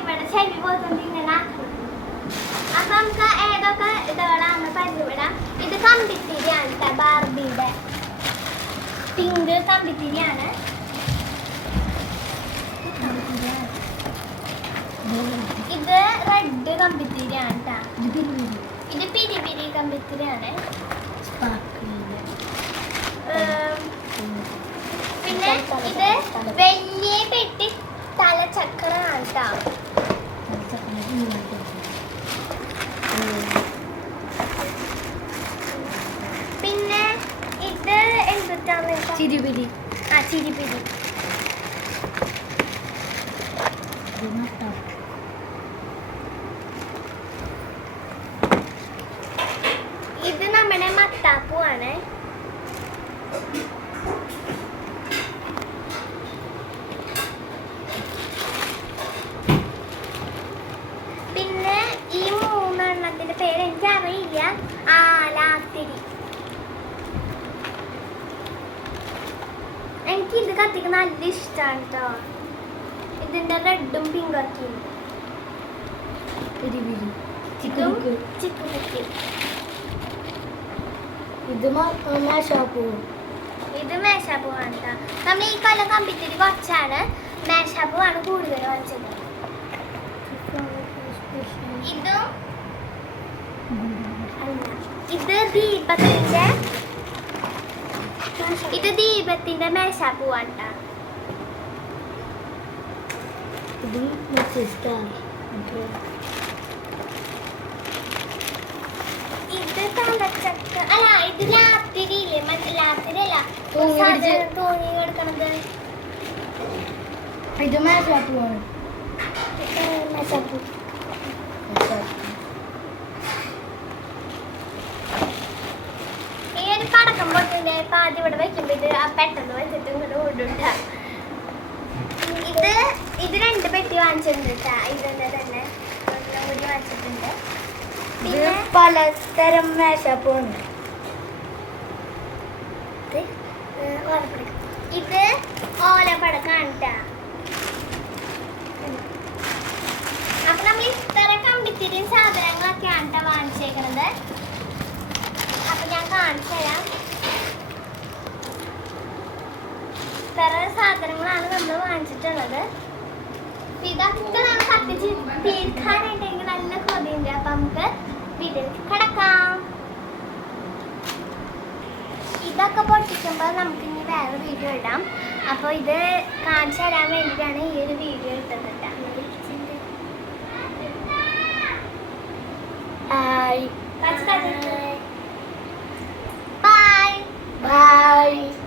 ഇവിടെ ചെവി പോയിട്ടുണ്ട് ഇങ്ങനെ. അപ്പൊ നമുക്ക് ഏതൊക്കെ ഇതകളാണ് പരിചയപ്പെടാം. ഇത് കമ്പിത്തിരിയാണ് കേട്ടോ, ബാർബിയുടെ പിങ്ക് കമ്പിത്തിരിയാണ്. ഇത് റെഡ് കമ്പിത്തിരിയാണ് കേട്ടോ. ഇത് പിരി പിരി കമ്പിത്തിരിയാണ്. പിന്നെ ഇത് വലിയ പെട്ടി തലചക്രമാണ് കേട്ടോ. പിന്നെ ഇത് എന്താണ് ചിരിപിരി. ആ ചിരിപിരി. ഇത് നമ്മുടെ മത്താപ്പൂ ആണ്. പിന്നെ ഈ മൂന്നെണ്ണത്തിന്റെ പേര് എനിക്ക് അറിയില്ല. ലാത്തിരി. എനിക്ക് ഇത് കത്തിക്ക് നല്ല ഇഷ്ടമാണ് കേട്ടോ. ഇതിന്റെ റെഡും പിങ്കൊക്കെ. ചിക്കുമുക്കി. ഇത് മേശാപ്പൂവാണ് കേട്ടോ. നമ്മൾ ഈ കൊല്ലം കമ്പിത്തിരി കുറച്ചാണ്, മേശാപ്പൂവാണ് കൂടുതൽ വാങ്ങിച്ചത്. ഇതും ഇത് ദീപത്തിന്റെ മേശാപ്പൂവാണ് കേട്ടോ. ഇത് തലച്ചക്ര അല്ല, ഇത് ലാത്തിരിയില്ലേ, മറ്റേ ലാത്തിരി അല്ല, തോന്നി കൊടുക്കണത്. ഇത് മേശാപ്പൂവാണ്. മേശാപ്പൂ. ഈ ഒരു പടക്കം പൊട്ടിന്റെ ആദ്യം ഇവിടെ വെക്കുമ്പോ ഇത് പെട്ടെന്ന് വെച്ചിട്ട് ഇങ്ങനെ ഓടുണ്ട. ഇത് 2 പെട്ടി വാങ്ങിച്ചിട്ടുണ്ട് കേട്ടാ. ഇതിന്റെ തന്നെ കൂടി വാങ്ങിച്ചിട്ടുണ്ട്. പിന്നെ പലതരം മേശാപ്പൂണ്ട്. ഇത് ഓലപ്പടക്കാണ് കേട്ടാ. അപ്പൊ നമ്മൾ ഇത്ര കമ്പിത്തിരിയും സാധനങ്ങളൊക്കെയാണ് കേട്ടോ വാങ്ങിച്ചേക്കണത്. അപ്പൊ ഞാൻ കാണിച്ചു തരാം. ഇത്ര സാധനങ്ങളാണ് നമ്മൾ വാങ്ങിച്ചിട്ടുള്ളത്. ഇതൊക്കെ നമ്മൾ കത്തിച്ച് തീർക്കാനായിട്ട് എനിക്ക് നല്ല കൊതിയുണ്ട്. അപ്പൊ നമുക്ക് വീട്ടിലേക്ക് കിടക്കാം. ഇതൊക്കെ പൊട്ടിക്കുമ്പോൾ നമുക്ക് ഇനി വേറെ വീഡിയോ ഇടാം. അപ്പോൾ ഇത് കാണിച്ചു തരാൻ വേണ്ടിയിട്ടാണ് ഈ ഒരു വീഡിയോ ഇട്ടത്. Bye. Bye. Bye.